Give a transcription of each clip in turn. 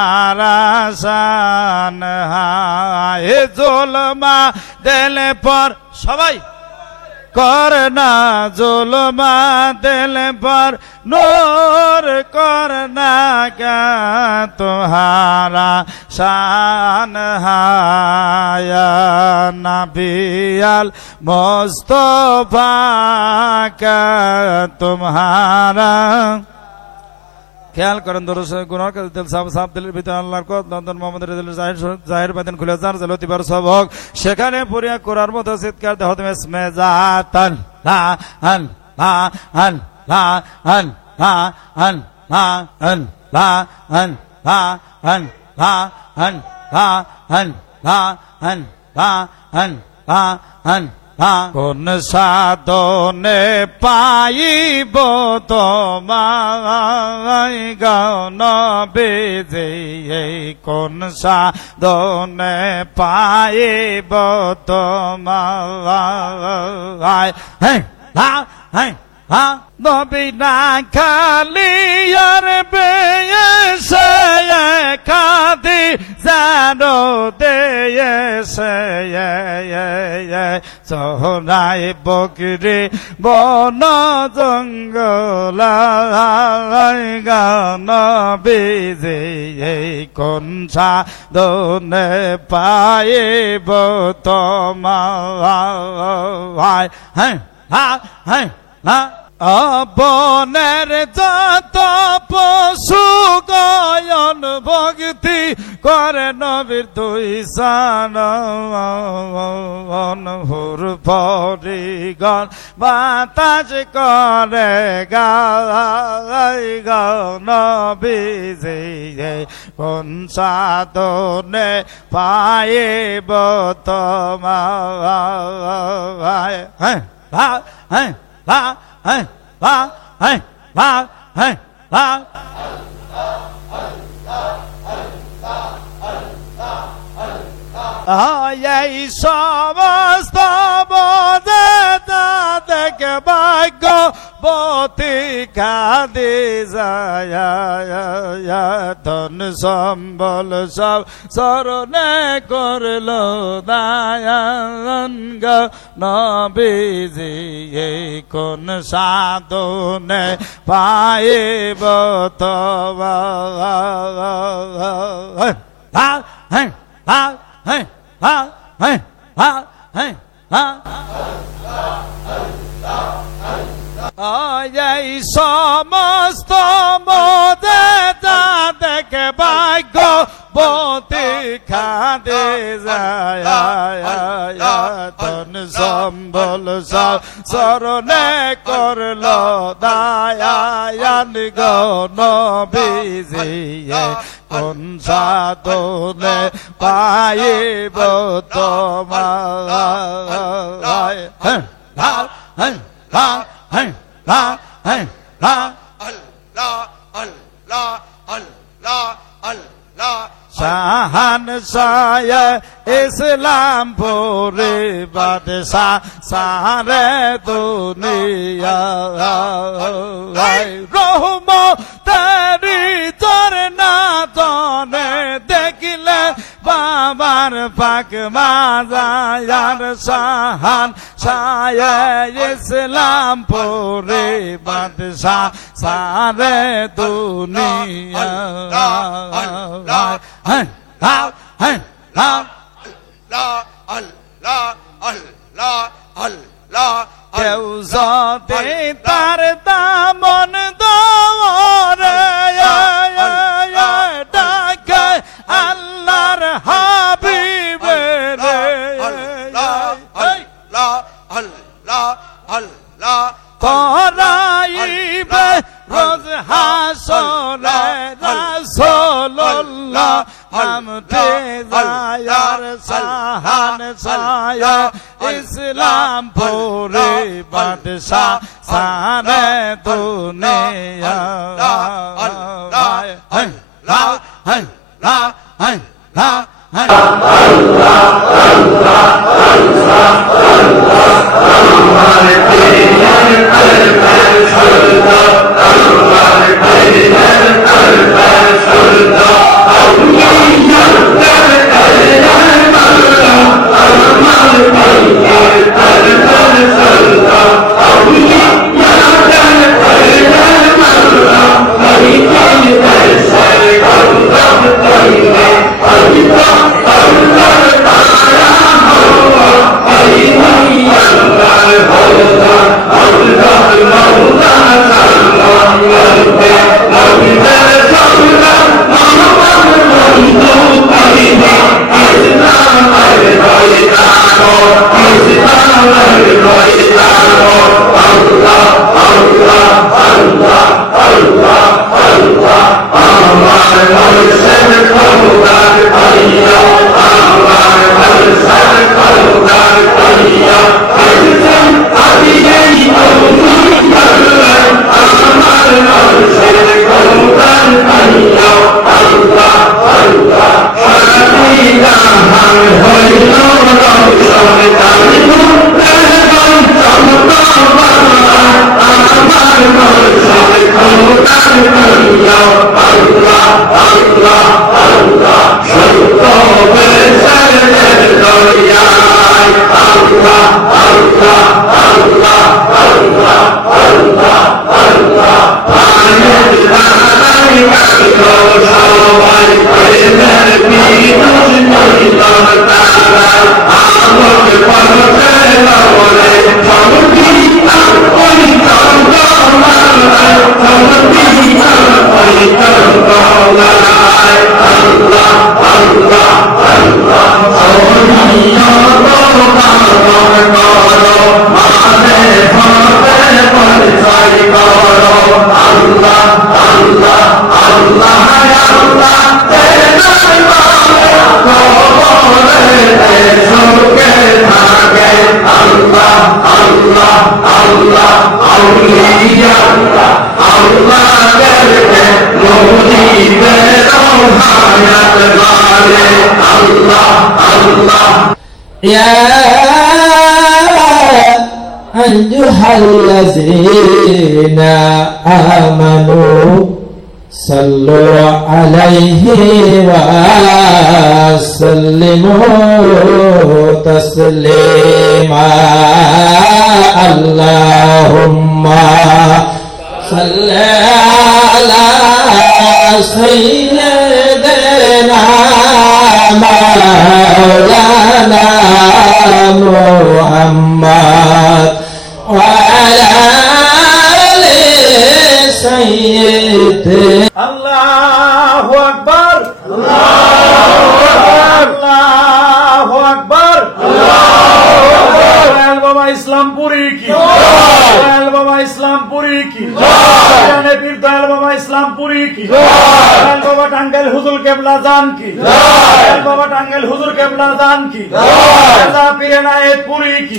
तुम्हारा शान है जुल्मा दिल पर सबाई करना जुल्मा दिल पर नूर करना क्या तुम्हारा शान है या नबी अल मुस्तफा क्या तुम्हारा খেয়াল করেন দরুদ গুনাহ করে দিল সাফ সাফ দিলের ভিতর আল্লাহর কত লন্দন মুহাম্মদের দিল জাহির বাতিন খুলে যার জলতিবার সবক সেখানে পুরিয়া কোরআন মতো চিৎকার দেহ তুমি ইসমে জাতান লা আন লা আন লা আন লা আন লা আন লা আন লা আন লা আন লা আন লা আন লা আন লা আন কোন সাধনে পাইব তোমায় নবীজি কোন সাধনে পাইব তোমায় নবী না খালি আর বেয়েছে খাদি জানো দেয়েছে সোহরাই বকরি বন জঙ্গল নবীজি কোন সাধনে পাইব তোমায় বনের যত পশু গয়ন ভক্তি করে নবীর দুই সান হুর পরিগণ বাতাস করে গাই নবীজি কোন সাধনে পাইব তোমায় এই সমস্ত বোঝে দেখে ভাগ্য বতী খাদি যায় ধন সম্বল সব স্মরণে করল দায়ান নবীজি কোন সাধনে পাইব এই সমস্ত মোদে দেখে ভাগ্য বতী খাদে যায় ধন সম্বল সব স্মরণে করল দায়ান নবীজি কোন সাধনে পাইব তোমায় শাহান শাহ ইসলাম পুরে বাদশাহ সারে দুনিয়া রহমতেরি ঝরনা তনে দেখিলে বাবার পাক মাজার শাহান শাহ ইসলাম পুরে বাদশাহ সারে দুনিয়া কেউ যদি তার দামন দরে ডাকে আল্লাহর হাবিবে করাইবে রোজ হাসরে রাসূলুল্লাহ আমতে যায়ার শাহান শাহ ইসলাম পুরে বাদশাহ সারে দুনিয়া يا أيها الذين آمنوا صلوا عليه وسلموا تسليما اللهم صل على سيدنا مولانا محمد وعلى آل سيدنا الله أكبر الله أكبر বাবা ইসলামপুরি কি দয়াল বাবা ইসলামপুরি কি জানে পীর দয়াল বাবা ইসলামপুরি কি দয়াল বাবা টাঙ্গাইল হুজুর কেবলা জান কি দয়াল বাবা টাঙ্গাইল হুজুর কেবলা জান কি রাজা পীরে নায়েক পুরি কি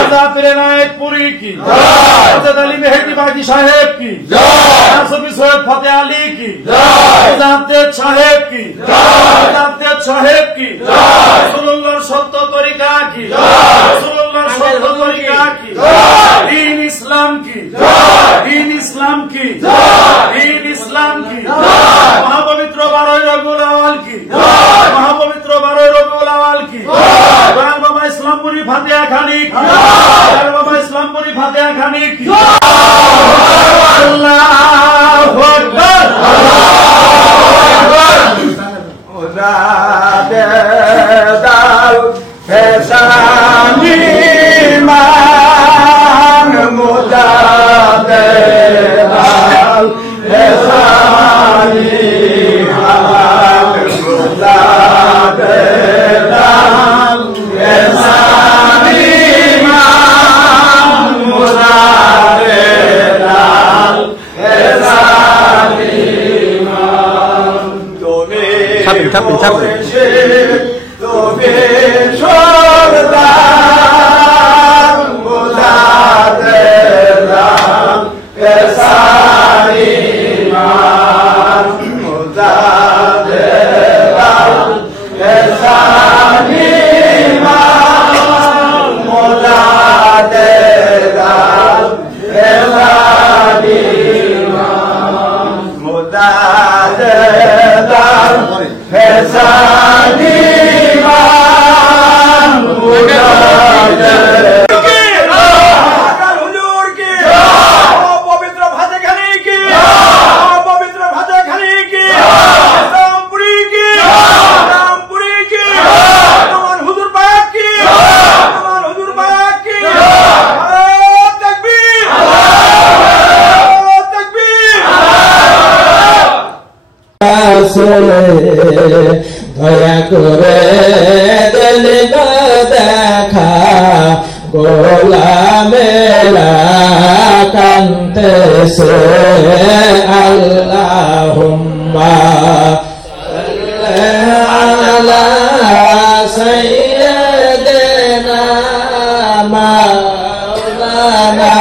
রাজা পীরে নায়েক পুরি কি রাজা আলী মেহেদি বাগি সাহেব কি নাসবি সৈয়দ ফতেহ আলী কি জামতেদ সাহেব কি জামতেদ সাহেব কি রাসূলুল্লাহর সত্য তরিকা কি রাসূলুল্লাহর সত্য তরিকা কি দ্বীন ইসলাম কি দ্বীন ইসলাম কি দ্বীন ইসলাম কি মহাপবিত্র 12 রবিউল আউয়াল কি মহাপবিত্র 12 রবিউল আউয়াল কি দয়াল বাবা ইসলামপুরি ফাতিহা খানি কি দয়াল বাবা ইসলামপুরি ফাতিহা খানি কি আল্লাহু আকবার ফেসানি মান মুদাদেলাল ফেসানি মান মুদাদেলাল ফেসানি মান মুদাদেলাল ফেসানি মান তুমি ছাপিন তুমি সরদার মুদাদেলাল ফেসানি মান মুদাদেলাল ফেসানি মান মুদাদেলাল ফেসানি মান মুদাদেলাল ফেসানি মান মুদাদেলাল হুজুর কি পবিত্র ভাতে খানি কি পবিত্র ভাতে খানি কি রামপুরি কি রামপুরি কি আমার হুজুর পাক কি আমার হুজুর পাক কি আল্লাহু তাকবীর আল্লাহু তাকবীর দয়া করে দিল দেখা গোলামেরা কান্তেছে আল্লাহুম্মা সাল্লি আলা সাইয়্যিদিনা মাওলানা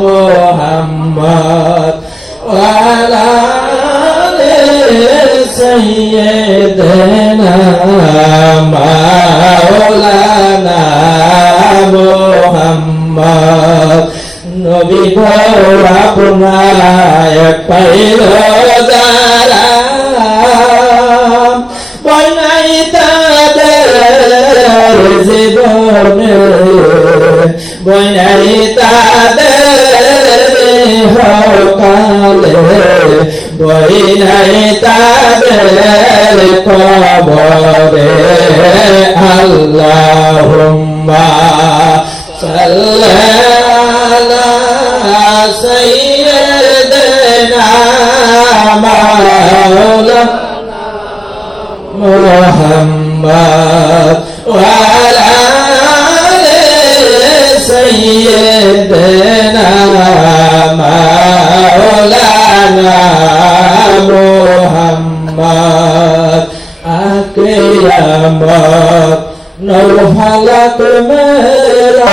মুহাম্মদ ওয়া আলা سيدنا مولانا محمد নবী গো আপনার পাইল যারা বনাই তাদের জীবনে বনাই তাদের হকালে বনাই তাদের কবরে আল্লাহুম্মা সাল্লি আলা সাইয়্যিদিনা মাওলানা মুহাম্মদ ওয়া আলা আলি সাইয়্যিদিনা মাওলানা মুহাম্মদ আকিয়ামত নূর ফালাক মেরা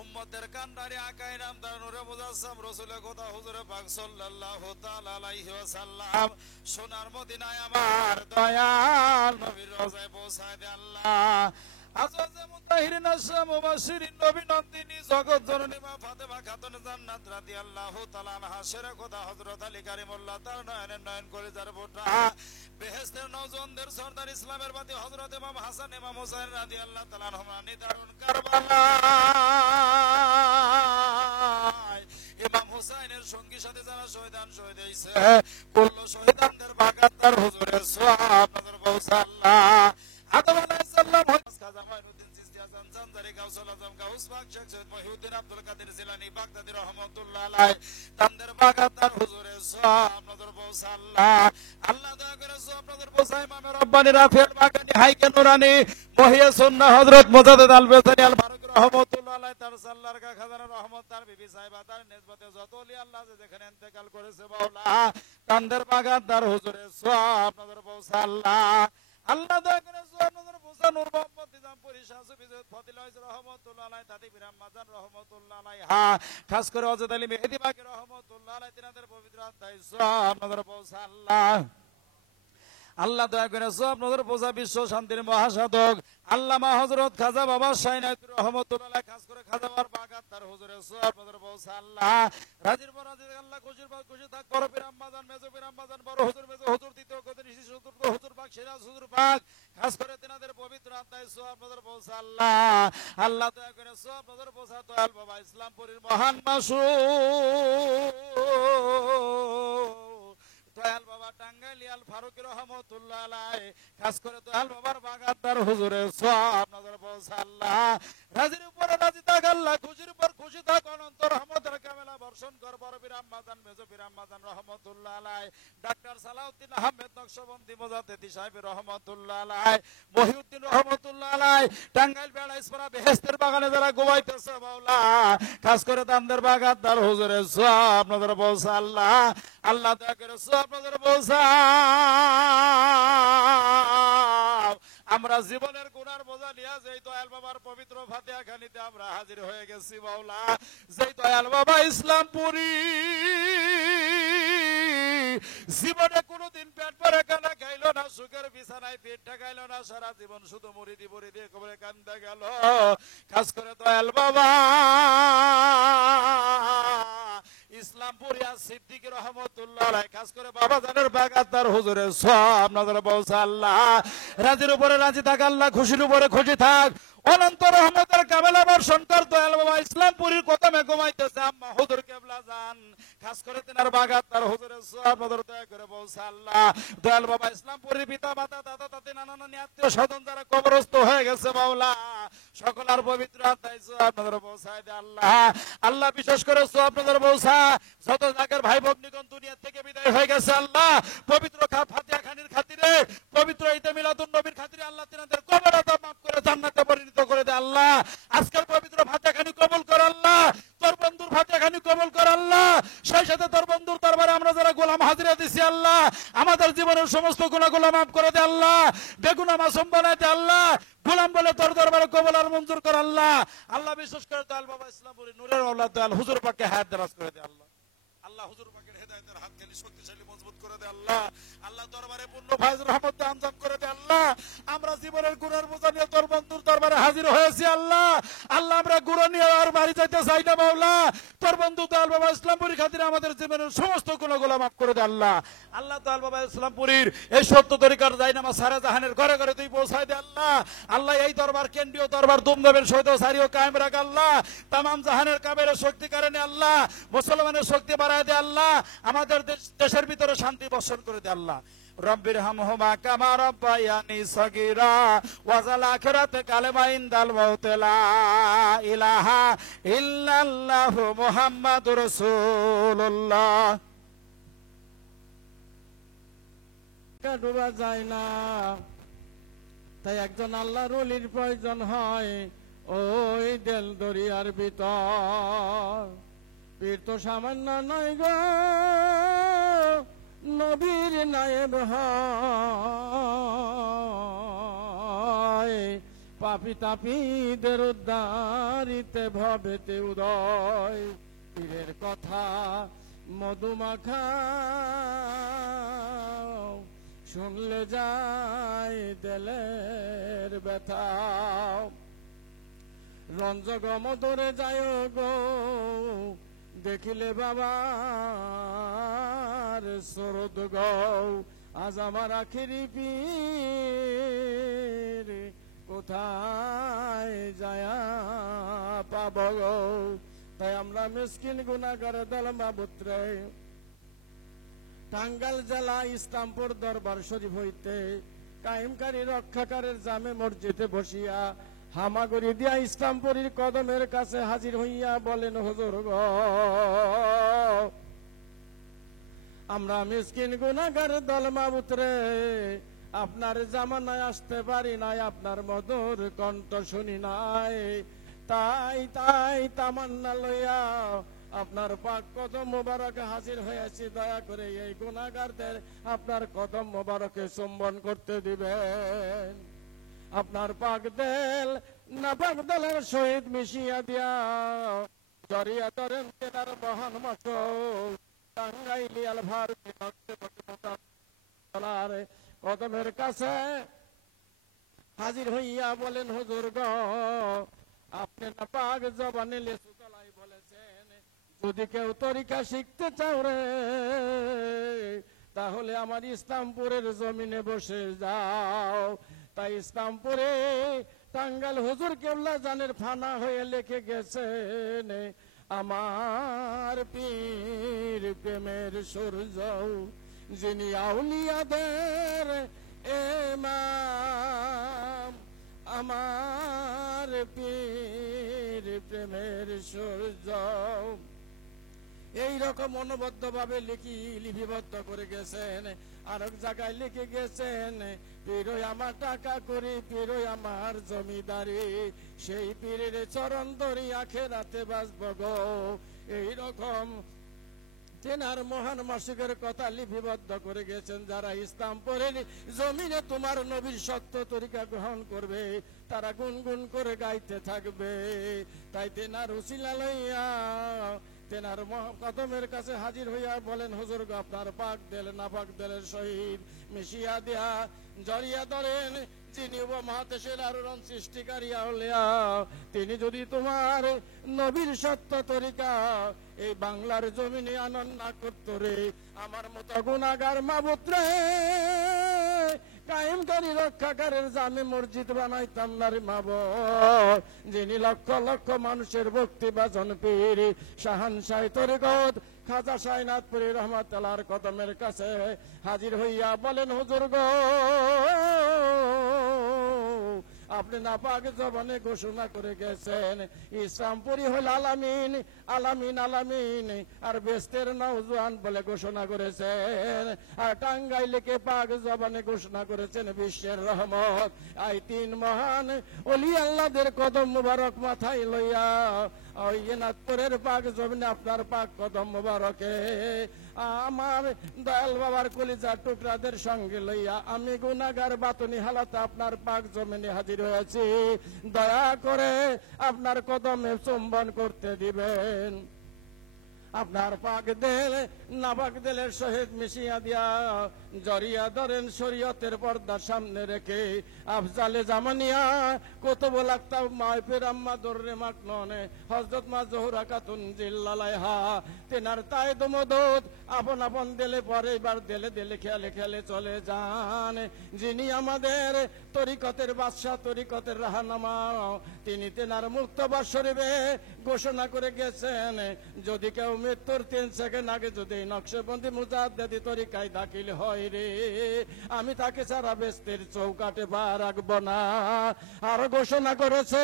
উম্মতের কান্ডারি আকাই নামদার নূরে মুজাসসাম রাসূলের কথা হুজুরে পাক সাল্লাল্লাহু তাআলা আলাইহি ওয়াসাল্লাম সোনার মদিনায় আমার দয়াল নবীর রওজায় পৌঁছায় দে আল্লাহ। আজওয়াজে মুতাহিরিন আশরা মুবাশশিরিন নবী নন্দিনী জগৎ জননী মা ফাতেমা খাতুন জান্নাত রাদিয়াল্লাহু তাআলা আনহা শেরে খোদা হযরত আলী কারিমুল্লাহ তার নয়ন করে যার ফোঁটা বেহেশতের নওজওয়ানদের সরদার ইসলামের বাতি হযরত ইমাম হাসান ইমাম হুসাইন রাদিয়াল্লাহু তাআলা আনহুমা নিদারুন কারবালা ইমাম হুসাইনের সঙ্গী সাথে যারা শহীদ হইছে কুল্ল শহীদানদের বাগাতার হুজুরের সওয়াব নজর পৌঁছাল্লাহ। আদম আলাইহিস সালাম খাজা মাইনুদ্দিন চিশতি হাসান জানজারি গাউসুল আজম গাউস পাক শেখ সৈয়দ মহিউদ্দিন আব্দুল কাদের জিলানী বাগদাদি রহমাতুল্লাহ আলাইহি তাদের বাগাতার হুজুরের সওয়াব নজর পৌঁছাল্লাহ। আল্লাহ দয়া করে সওয়াব নজর পৌঁছায় ইমাম রব্বানী রাফিউল বাগানী হাইকে নুরানি মহিয়া সুন্নাহ হযরত মুজাদ্দিদ আল বেসারি আল ফারুক রহমাতুল্লাহ আলাইহি তার সাল্লার কা খাজানা রহমত তার বিবি সাহেবা তার নিসবতে যত ওলি আল্লাহ যেখানে ইন্তেকাল করেছে মাওলা তাদের বাগাতার হুজুরের সওয়াব নজর পৌঁছাল্লাহ। আল্লাহ দয়া করে সওয়াব নজর পৌঁছা নূর মোহাম্মদ নিজামপুরী শাহসু বিজয় ফজিলাহ রহমাতুল্লাহ আলাইহি তাতি বিরাম্মাজান রহমাতুল্লাহ আলাইহা খাস করে হযরত আলী মেহেদী বাকি রহমাতুল্লাহ আলাইহি তিনাদের পবিত্র আত্মায় সওয়াব নজর পৌঁছাল্লাহ। আল্লাহ দয়া করে সওয়াব নজর পৌঁছা বিশ্ব শান্তির মহাসাধক আল্লামা হযরত খাজা বাবা শাইনাতুর রহমাতুল্লাহ আলাইহি খাস করে খাজা বাবার বাগাত তার হুজুরের সওয়াব নজর পৌঁছাল্লাহ। রাজির পর রাজি আল্লাহ খুশির পর খুশি থাক বড় পীর আম্মাজান মেজো পীর আম্মাজান বড় হুজুর মেজো হুজুর দ্বিতীয় কদের ঋষি চতুর্থ হুজুর পাক সিরাজ হুজুর পাক খাস করে তিনাদের পবিত্র আত্মায় সওয়াব নজর পৌঁছাল্লাহ। আল্লাহ দয়া করে সওয়াব নজর পৌঁছা দয়াল বাবা ইসলামপুরীর মহান মাসুদ দয়াল বাবা টাঙ্গাইল আল ফারুক রহমাতুল্লাহ আলাইহি খাস করে দয়াল বাবার বাগাতার হুজুরের সওয়াব নজর পৌঁছাল্লাহ। রাজির উপরে রাজি থাক আল্লাহ খুশির উপর খুশি থাক অনন্ত রহমতের কামেলা বর্ষণ কর বড় পীর আম্মাজান মেজো পীর আম্মাজান রহমাতুল্লাহ আলাইহি ডাক্তার সালাউদ্দিন আহমেদ নকশবন্দি মুজাদ্দিদি সাহেব রহমাতুল্লাহ আলাইহি মহিউদ্দিন রহমাতুল্লাহ আলাইহি টাঙ্গাইল বেড়াইছপাড়া বেহেশতের বাগানে যারা ঘুমাইতেছে মাওলা খাস করে তাদের বাগাতার হুজুরের সওয়াব নজর পৌঁছাল্লাহ। আল্লাহ দয়া করে সওয়াব নজর পৌঁছাও। আমরা জীবনের গুনার বোঝা নিয়ে যেই দয়াল বাবার পবিত্র ফাতিহা খানিতে আমরা হাজির হয়ে গেছি মাওলা যেই দয়াল বাবা ইসলামপুরী জীবনে কোনোদিন পেট ভরে খানা খাইলো না সুখের বিছানায় পেট ঠেকাইলো না সারা জীবন শুধু মুরিদি মুরিদি কবরে কান্দা গেল খাস করে দয়াল বাবা ইসলামপুরিয়া সিদ্দিক রহমাতুল্লাহ আলাইহি খাস করে বাবা জানের বাগাতার হুজুরের সওয়াব নজর পৌঁছাল্লাহ। রাজির উপরে রাজি থাক আল্লাহ খুশির উপরে খুশি থাক অনন্ত রহমতের কামেলা বর্ষণ কর দয়াল বাবা ইসলামপুরীর কদমে ঘুমাইতেছে আম্মা হুজুর কেবলা জান খাস করে তিনার বাগাতার হুজুরের সওয়াব নজর দয়া করে পৌঁছাল্লাহ। দয়াল বাবা ইসলামপুরীর পিতা মাতা দাদা দাদি নানা নানি আত্মীয় স্বজন যারা কবরস্থ হয়ে গেছে মাওলা সকলের পবিত্র আত্মায় সওয়াব নজর পৌঁছায় দে আল্লাহ। আল্লাহ বিশেষ করে সওয়াব নজর পৌঁছা যত জায়গার ভাই ভগ্নীগণ দুনিয়া থেকে বিদায় হয়ে গেছে আল্লাহ পবিত্র ফাতিহা খানির খাতিরে পবিত্র ঈদে মিলাদুন নবীর খাতিরে আল্লাহ তিনাদের কবর আযাব মাফ করে জান্নাতে পরিণত করে দে আল্লাহ। আজকের পবিত্র ফাতিহা খানি কবুল কর আল্লাহ তোর বন্ধুর ফাতিহা খানি কবুল কর আল্লাহ। সেই সাথে তোর বন্ধুর দরবারে আমরা যারা গোলাম হাজিরা দিছি আল্লাহ আমাদের জীবনের সমস্ত গুনাহগুলো মাফ করে দে আল্লাহ বেগুনাহ মাসুম বানায় দে আল্লাহ গোলাম বলে তোর দরবারে কবুল আর মঞ্জুর কর আল্লাহ। আল্লাহ বিশেষ করে দয়াল বাবা ইসলামপুরী নূরের আওলাদ দয়াল হুজুর পাককে হায়াত দারাজ করে দে আল্লাহ। আল্লাহ হুজুর পাকের হেদায়েতের হাত খালি শক্তিশালী মজবুত করে দে আল্লাহ। আল্লাহ দরবারে পূর্ণ ফায়জ রহমত আঞ্জাম করে দে আল্লাহ। আমরা জীবনের গুনার বোঝা নিয়ে তোর বন্ধুর দরবারে হাজির হয়েছি আল্লাহ। আল্লাহ আমরা গুনাহ নিয়ে আর বাড়ি যাইতে চাই না মাওলা তোর বন্ধু দয়াল বাবা ইসলামপুরীর খাতিরে আমাদের জীবনের সমস্ত গুনাহগুলো মাফ করে দে আল্লাহ। আল্লাহ দয়াল বাবা ইসলামপুরীর এই সত্য তরিকার জায়নামাজ সারা জাহানের ঘরে ঘরে তুই পৌঁছায় দে আল্লাহ। আল্লাহ এই দরবার কেন্দ্রীয় দরবার দুমদমের সহিত সারিও কায়েম রাখ আল্লাহ। তামাম জাহানের কাবেরের শক্তি কারণে আল্লাহ মুসলমানের শক্তি বাড়ায় দে আল্লাহ। আমাদের দেশের ভিতরে শান্তি বর্ষণ করে দে আল্লাহ। রব্বির হামহুমা কামা রাব্বায়ানি সগীরা ওয়াজাল আখিরাতে কালেমা ইনদাল মাউত লা ইলাহা ইল্লাল্লাহু মুহাম্মাদুর রাসূলুল্লাহ। ডোবা যায় না তাই একজন আল্লাহর ওলির প্রয়োজন হয় ওই দেল দরিয়ার ভিতর। পীর তো সামান্য নয় গো নবীর নায়েব হয় পাপি তাপিদের উদ্ধারিতে ভবেতে উদয়। পীরের কথা মধুমাখা শুনলে যায় দেলের ব্যথা। রঞ্জগম ধরে যায় গো দেখিলে বাবার সরদ গৌ। আজ আমার আখেরি পীর কোথায় যায় পাব গো। তাই আমরা মিসকিন গুনাহগার দল মাবুত্রে টাঙ্গাইল জেলা ইসলামপুর দরবার শরীফ হইতে কায়েমকারী রক্ষাকারের জামে মসজিদে বসিয়া হামাগুড়ি দিয়া ইসলামপুরীর কদমের কাছে হাজির হইয়া বলেন হুজুর গো, আমরা মিসকিন গুনাহগার দল মাবুত্রে আপনার জামানায় আসতে পারি নাই, আপনার মধুর কণ্ঠ শুনি নাই। তাই তাই তামান্না লইয়া আপনার পাক কদম মোবারকে হাজির হয়েছি। দয়া করে এই গুনাহগারদের আপনার কদম মোবারকে চুম্বন করতে দিবেন। আপনার পাক দেল না পাক দেলের সহিত মিশিয়া দিয়া জরিয়া ধরেন তেনার মহান মাস টাঙ্গাইলি আলভার কদমের কাছে হাজির হইয়া বলেন হুজুর গো, আপনি না পাক জবানে লেসু তলাই বলেছেন যদি কেউ তরিকা শিখতে চাও রে তাহলে আমার ইসলামপুরের জমিনে বসে যাও। তাই ইসলামপুরে টাঙ্গাইল হুজুর কেবলা জানের ফানা হয়ে লিখে গেছেন আমার পীর প্রেমের সূর্য, যিনি আউলিয়াদের ইমাম। আমার পীর প্রেমের সূর্য এই রকম অনবদ্য ভাবে লিপিবদ্ধ করে গেছেন। আর এক জায়গায় লিখে গেছেন পীরই আমার টাকা করি, পীরই আমার জমিদারি, সেই পীরের চরণ ধরি আখেরাতে বাঁচব গো। এইরকম তেনার মহান মাসিকের কথা লিপিবদ্ধ করে গেছেন। যারা ইসলামপুরের জমিনে তোমার নবীর সত্য তরিকা গ্রহণ করবে তারা গুনগুন করে গাইতে থাকবে। তাই তেনার উসিলা লইয়া তেনার কদমের কাছে হাজির হইয়া বলেন হুজুর গো, আপনার পাক দেল না পাক দেলের সহিত মিশিয়া দিয়া জড়িয়া ধরেন যিনি উপমহাদেশের আলোড়ন সৃষ্টিকারী আউলিয়া, তিনি যদি তোমার নবীর সত্য তরিকা এই বাংলার জমিনে আনন্দ না করত রে, আমার মতো গুনাহগার মাবুত্রে কায়েমকারী রক্ষাকারের জামে মসজিদ বানাইতাম না রে মাবুদ। যিনি লক্ষ লক্ষ মানুষের ভক্তি বাজন পীর শাহানশাহ তরিকত খাজা সাইনাথপুরী রহমাতুল্লাহর কদমের কাছে হাজির হইয়া বলেন হুজুর গো, আপনি নাপাক জবানে ঘোষণা করে গেছেন ইসলামপুরি হল আলামিন আলামিন আলামিন, আর বেস্তের নওজোয়ান বলে ঘোষণা করেছেন, আর টাঙ্গাইলকে পাক জবানে ঘোষণা করেছেন বিশ্বের রহমত। এই তিন মহান ওলি আল্লাহদের কদম মুবারক মাথায় লইয়া ওই এনাদপুরের পাক জমিনে আপনার পাক কদম মুবারকে আমার দয়াল বাবার কলিজার টুকরাদের সঙ্গে লইয়া আমি গুনাহগার বাতনি হালাতে আপনার পাক জমিনে হাজির হয়েছি। দয়া করে আপনার কদমে চুম্বন করতে দিবেন। আপনার পাক দেল নাপাক দেলের সহিত মিশিয়া দিয়া জড়িয়া ধরেন শরীয়তের পর্দার সামনে রেখে আফজালে জামানিয়া কুতুবুল আকতাব মাহফির আম্মা দররে মাকননে হযরত মা জোহরা খাতুন জিল্লালাইহা তেনার তায়েদ মদদ আপন আপন দিলে পরে এবার দিলে দিলে খেলে খেলে চলে যান। যিনি আমাদের তরিকতের বাদশা তরিকতের রাহনামা, তিনি তেনার মুক্তবার শরীফে ঘোষণা করে গেছেন যদি কেউ মৃত্যুর 3 সেকেন্ড আগে যদি নকশবন্দি মুজাদ্দিদি তরিকায় দাখিল হয় রে, আমি তাকে সারা বেস্তের চৌকাটে পা রাখবো না। আর ঘোষণা করেছে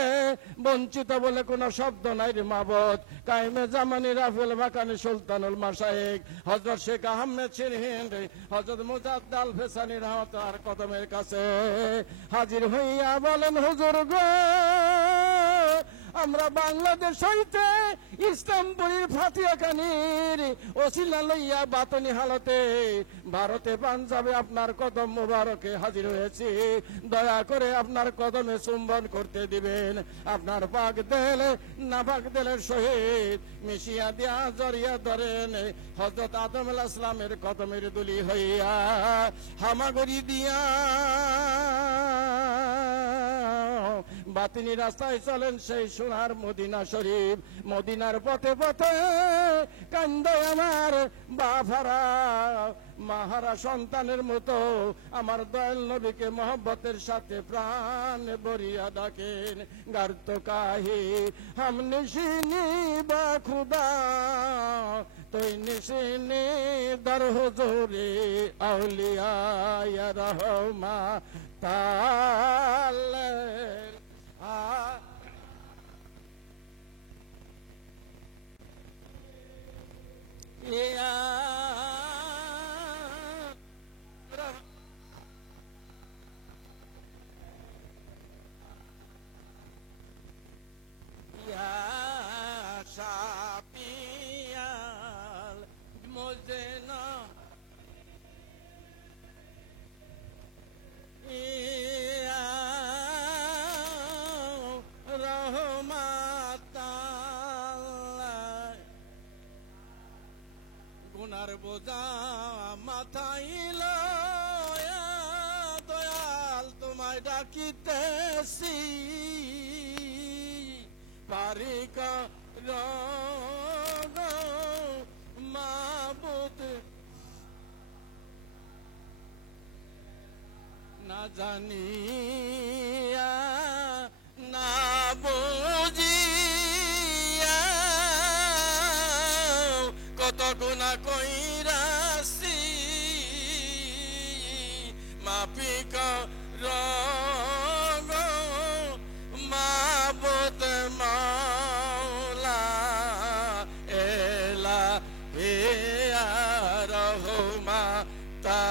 বঞ্চিত বলে কোনো শব্দ নাই রে মাবুদ। কায়েমে জামানি রাফেল মাকানি সুলতানুল মাশায়েখ হযরত শেখ আহমেদ শিরহিন্দ হযরত মুজাদ্দিদ আল ফেসানি রহমাতুল্লাহর কদমের কাছে হাজির হইয়া বলেন হুজুর গো, আমরা বাংলাদেশ হইতে ইসলামপুরীর ফাতিহাখানির ওসিলা লইয়া বাতনি হালতে ভারতে পাঞ্জাবে আপনার কদম মোবারকে হাজির হয়েছি। দয়া করে আপনার কদমে চুম্বন করতে দিবেন। আপনার পাক দেল নাপাক দেলের সহিত মিশিয়া দিয়া জড়িয়া ধরেন হযরত আদম আলাইহিস সালামের কদমের দুলি হইয়া হামাগুড়ি দিয়া বাতিনি রাস্তায় চলেন সেই সোনার মদিনা শরীফ। মদিনার পথে পথে কান্দে আমার বাফারা মাহারা সন্তানের মতো আমার দয়াল নবীকে মহব্বতের সাথে প্রাণ ভরিয়া ডাকেন। গার্ত কাহি হাম নিশিনি বা খুদা তুই নিশিনি দর হুজুরে আউলিয়া ইয়া রহমা তালে গুনার বোঝা মাথায় লয়া দয়াল তোমায় ডাকিতেছি পারি মাবুদ না জানিয়া না বুঝিয়া কত গুনাহ কইরাছি মাফি করো মাবুদ মাওলা এলাহি ইয়া রহমাতা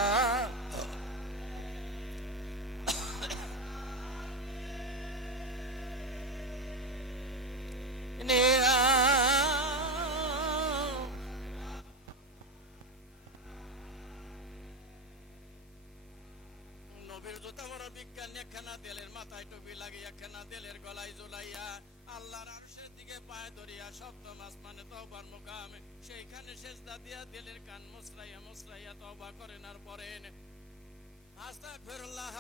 নবীর জুতা বড় বিজ্ঞান একখানা দেলের মাথায় টুপি লাগিয়ে একখানা দেলের গলায় ঝুলাইয়া আল্লাহর আরশের দিকে পায়ে ধরিয়া সপ্তম আসমানে তওবার মুকাম সেইখানে সেজদা দিয়া দিলের কান মুসরাইয়া তওবা করেন আর পড়েন আস্তাগফিরুল্লাহ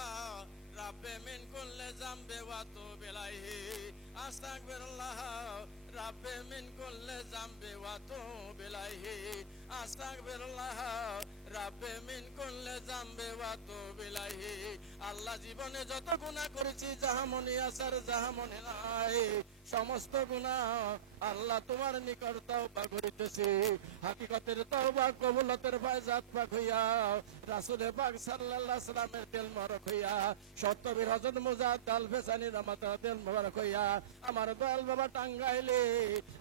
রাব্বে মিন কুল্লি যামবি ওয়া তুবু ইলাইহি আস্তাগফিরুল্লাহ রাব্বে মিন কুল্লি যামবি ওয়া তুবু ইলাইহি আস্তাগফিরুল্লাহ রাব্বে মিন কুল্লি যামবি ওয়া তুবু ইলাইহি। আল্লাহ জীবনে যত গুনাহ করেছি যাহা মনে আসার যাহা মনে নাই সমস্ত গুনাহ আল্লাহ তোমার নিকট তওবা করিতেছি। হাকিকতের তওবা কবুলতের ফায়জাত পাক হইয়া রাসূল পাক সাল্লাল্লাহু আলাইহি সাল্লামের দিল মোবারক হইয়া সত্যবীর হযরত মুজাদ্দিদ আল ফেসানি রহমাতুল্লাহ দিল মোবারক হইয়া আমার দয়াল বাবা টাঙ্গাইলে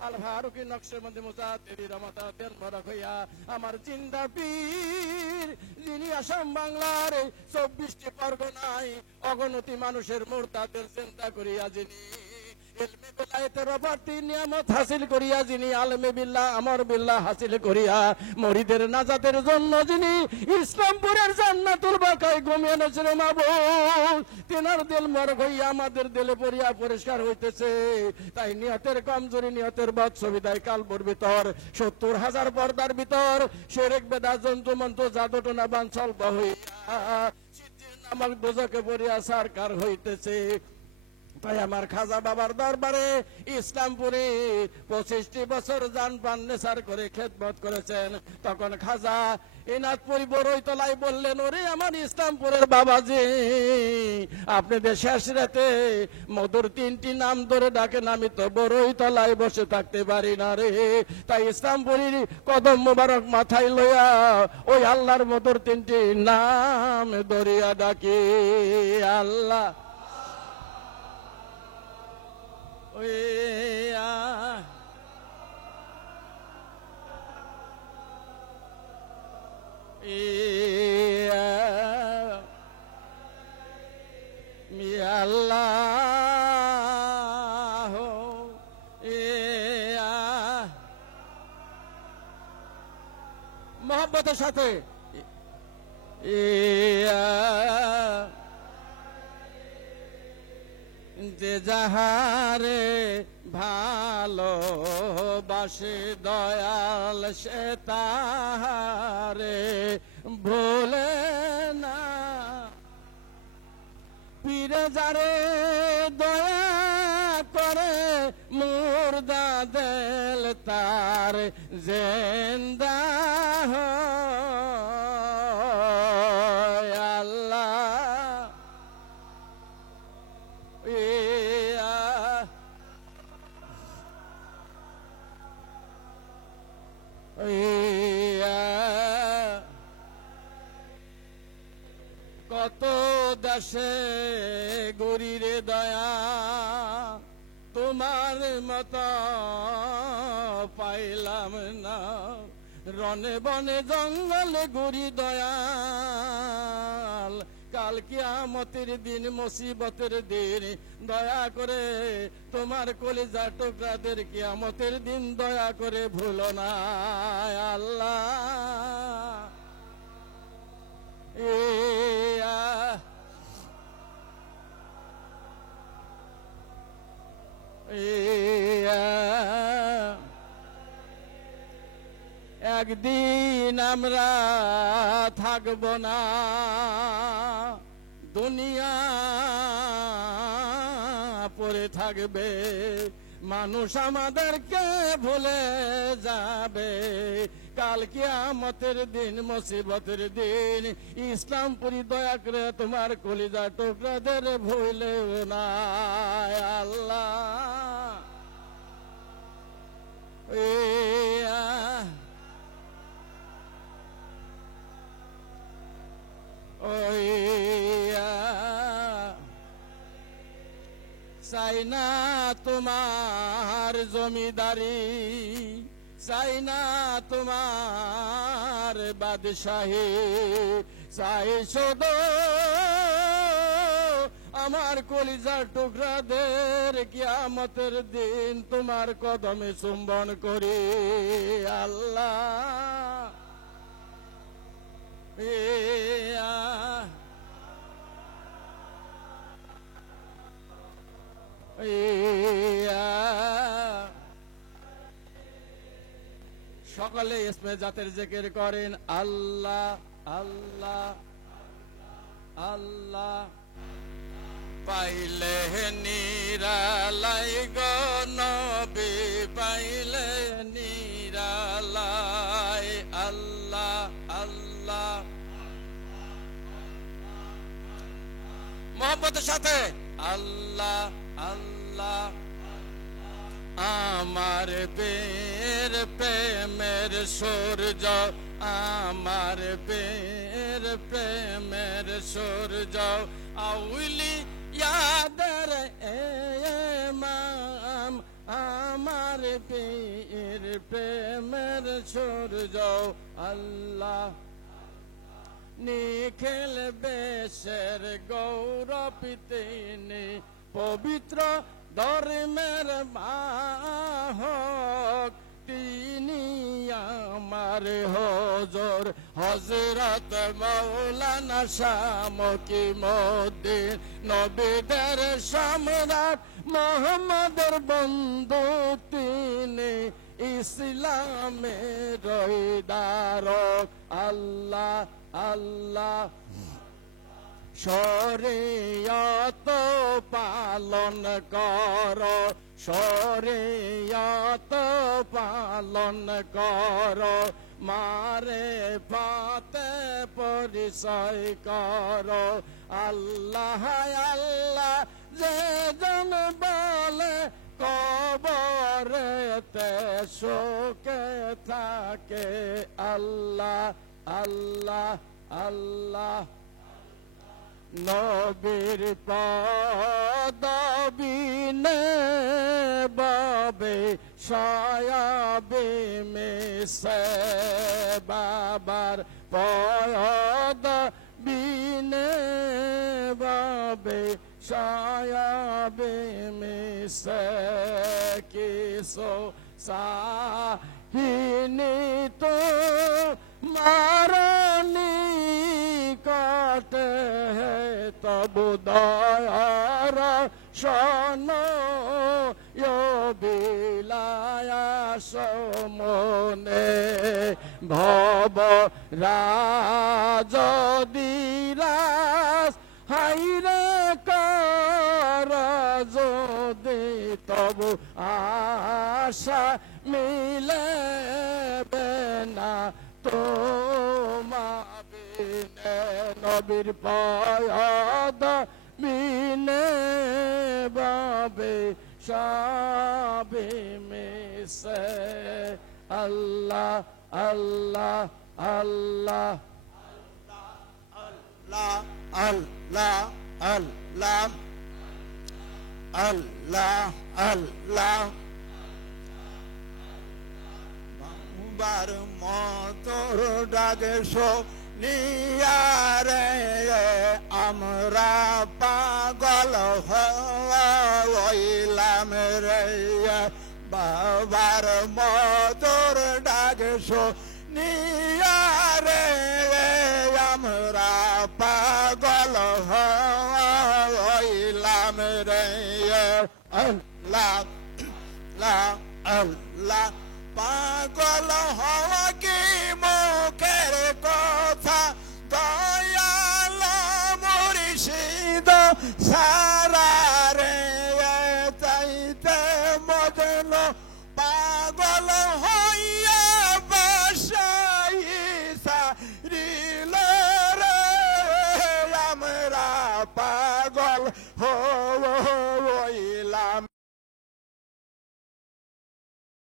আল ফারুকি নকশবন্দি মুজাদ্দিদ রহমাতুল্লাহ দিল মোবারক হইয়া আমার জিন্দা পীর যিনি আসাম বাংলার 24টি পরগনায় অগণতি মানুষের মুরতাদের চিন্তা করিয়া যিনি ইলমে বেলায়েতের অপারতি নিয়ামত হাসিল করিয়া যিনি আলেমে বিল্লাহ আমর বিল্লাহ হাসিল করিয়া মুরিদের নাজাতের জন্য যিনি ইসলামপুরের জান্নাতুল বাকায় ঘুমিয়ে এনেছিল মাবুদ তিনার দিল মোবারক হইয়া আমাদের দিলে পড়িয়া পরিষ্কার হইতেছে। তাই নিয়তের কমজোরি নিয়তের বদসবিদায় কালবুর ভিতর 70,000 পর্দার ভিতর শিরক বেদাত জন্তু মন্ত্র জাদু টোনা বানচল হইয়া সিদ্ধির নামক দোজকে পড়িয়া সরকার হইতেছে। তাই আমার খাজা বাবার দরবারে ইসলামপুরে 25টি বছর জান প্রাণ নেশার করে খেদমত করেছেন। তখন খাজা এনাথপুরি বড়ইতলায় বললেন, ওরে আমার ইসলামপুরের বাবাজি আপনাদের শেষ রাতে মধুর 3টি নাম ধরে ডাকেন, আমি তো বড়ইতলায় বসে থাকতে পারি না রে। তাই ইসলামপুরীর কদম মোবারক মাথায় লইয়া ওই আল্লাহর মধুর 3টি নাম ধরিয়া ডাকি আল্লাহ আল্লাহ মোহাব্বতের সাথে ইয়া যে যাহারে ভালোবাসে দয়াল সে তাহারে ভোলে না পীরে যারে দয়া করে মুর্দা দেল তার জিন্দা হয় আল্লাহ কত দেশে গরিরে দয়া তোমার মত পাইলাম না রনে বনে জঙ্গলে গরি দয়াল কাল কিয়ামতের দিন মুসিবতের দিন দয়া করে তোমার কলিজা টুকরাদের কিয়ামতের দিন দয়া করে ভুলো না আল্লাহ একদিন আমরা থাকব না দুনিয়া পড়ে থাকবে মানুষ আমাদেরকে ভুলে যাবে কাল কিয়ামতের দিন মুসিবতের দিন ইসলামপুরি দয়া করে তোমার কলিজা টুকরাদের ভুলেও না আল্লাহ চাই না তোমার জমিদারি চাই না তোমার বাদশাহী চাই শুধু আমার কলিজার টুকরাদের কিয়ামতের দিন তোমার কদমে চুম্বন করি আল্লাহ সকলে ইসমে জাতের জিকির করেন আল্লাহ আল্লাহ আল্লাহ পাইলে নিরালাই গো নবী পাইলে নিরালাই আল্লাহ আল্লাহ মোহাম্মতের সাথে আল্লাহ আল্লাহ আমার বের প্রেমের সূর্য আমার বের প্রেমের সূর্য আউলি ইয়াদের ইমাম আমার বের প্রেমের সূর্য আল্লাহ নিখিল বেশের গৌরব তিনি পবিত্র ধর্মের বাহক তিনি আমার হুজুর হযরত মাওলানা শামুদ্দিন নবীদের সম্রাট মুহাম্মদের বন্ধু তিনি ইসলামের ধারক আল্লাহ আল্লাহ শরিয়ত পালন কর শরিয়ত পালন কর মারে পাতে পরিচয় কর আল্লাহ আল্লাহ যে জন বলে কবরেতে সুখে থাকে আল্লাহ আল্লাহ আল্লাহ নবীর পদবিনে বাবে সায়াবে মেসে বাবার পদবিনে বাবে সায়াবে মেসে কিসো সাহিনী তো মারণি কাটে তবু দয়ার শোন বিলাস মনে ভব রাজদিরাস হাইরে কর যদি তবু আশা মিলে না তোমা বিনে নবীর পয়দ বিনে বাবে সবে মিশে আল্লাহ আল্লাহ আল্লাহ আল্লাহ আল্লাহ আল্লাহ আল্লাহ আল্লাহ বার মতর ডাকে নিয়ারে আমরা পাগল হইলাম রে বাবার মতর ডাকে নিয়ারে আমরা পাগল হইলাম রে আল্লাহ আল্লাহ পাগল হওয়া কি মুখের কথা দয়াল মুর্শিদ সারা রে চাইতে মজল পাগল হইয়া বাসাইসা রিল রে আমরা পাগল হইলাম